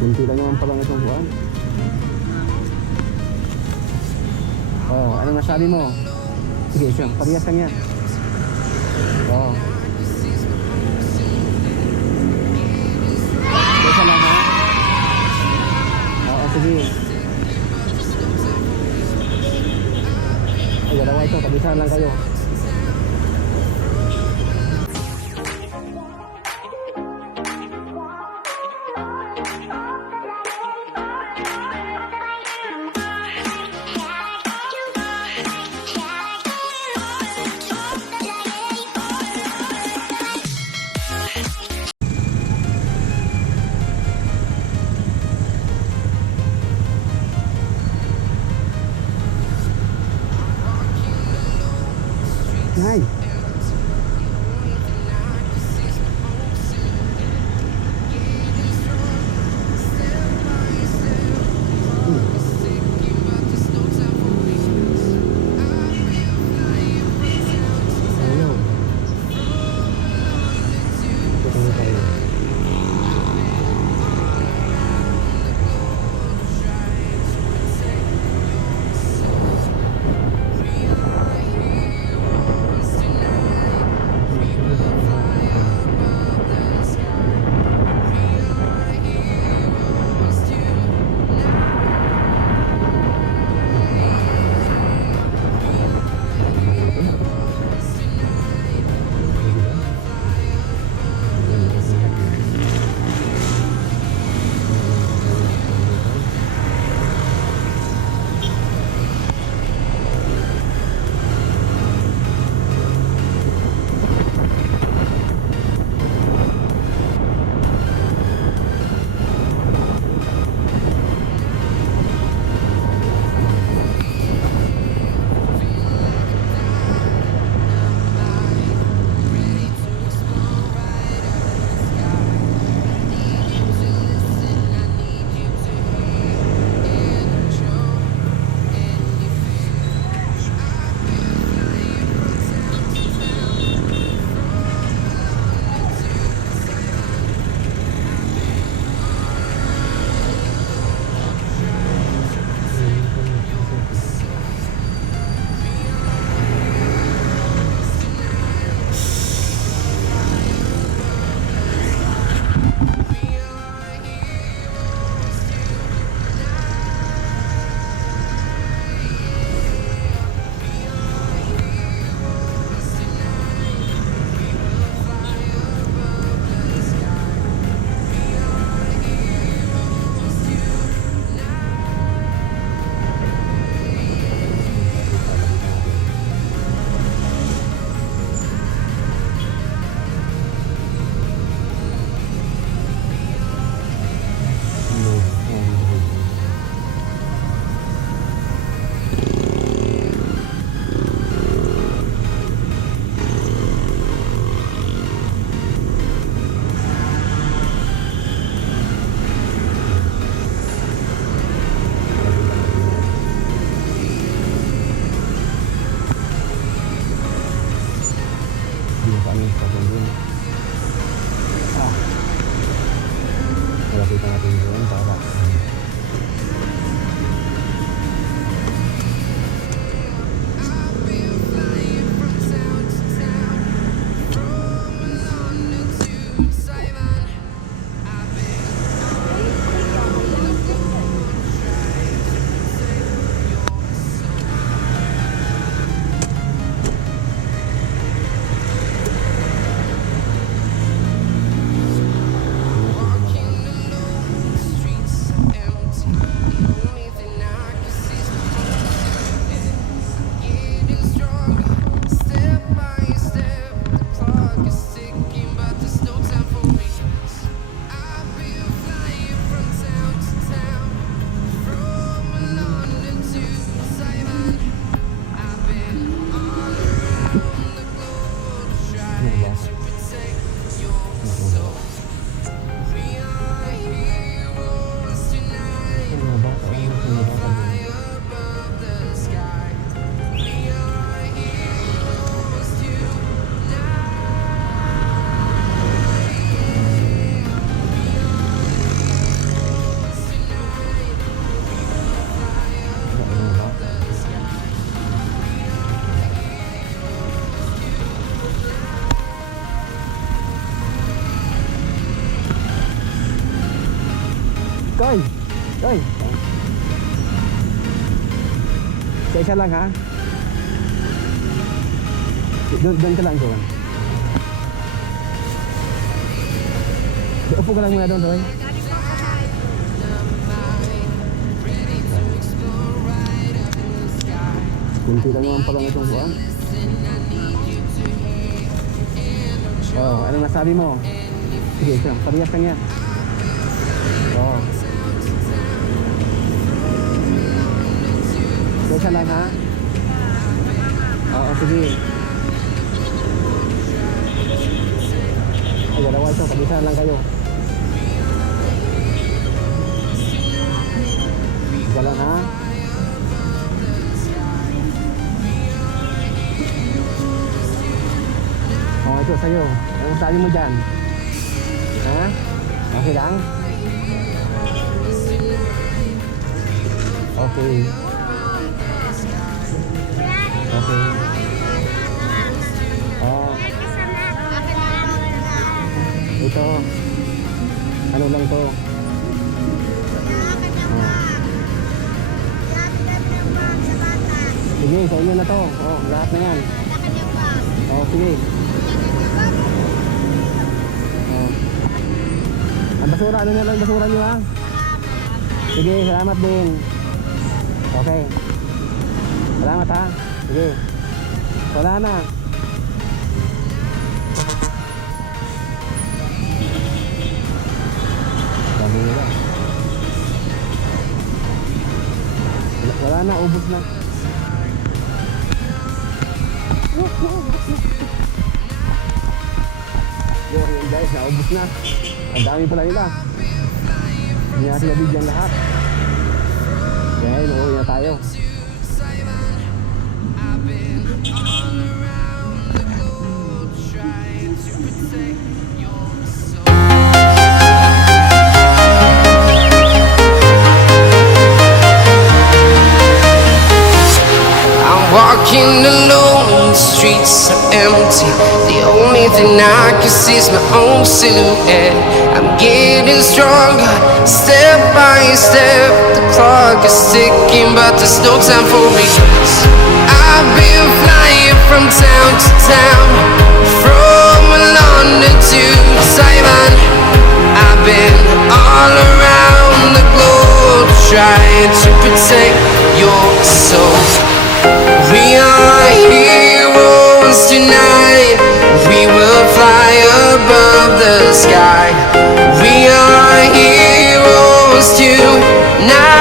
Kunti lang naman pala itong buwan. Oh, ano masabi mo? Sige, siya, parehas lang yan. Oh. Isa lang ha? Oo, sige. Ay, dalawa ito, tabisahan lang kayo. Hi. Malapitan natin doon para Koy! Koy! Isa lang ha? Doon ka lang doon. Upo ka lang muna doon, Roy. Kunti lang naman palang itong buwan. Oh, anong nasabi mo? Sige, ito. Parehas lang yan. Oh. Isa lang ha? Oo, sige. Ay, dalawa ito. Pag-isa lang kayo. Isa lang ha? Oo, ito sa'yo. Anong sabi mo dyan? Ha? Okay lang? Okay. Okay. Oh. Ito. Ano lang to? Sige, sa inyo na to. Oh, lahat na yan. Oh, sige. Oh. Ang basura, ano na lang basura nyo ha? Sige, salamat din. Okay. Salamat ha. Sige. Wala na. Dami nila. Wala na, ubos na. Yun guys, naubos na. Ang dami pala nila. Hindi natin nabigyan lahat. Kaya yun, uuwi na tayo. Walking alone, the streets are empty. The only thing I can see is my own silhouette. I'm getting stronger, step by step. The clock is ticking, but there's no time for me. I've been flying from town to town, from London to Taiwan. I've been all around the globe, trying to protect your soul. We are heroes tonight. We will fly above the sky. We are heroes tonight.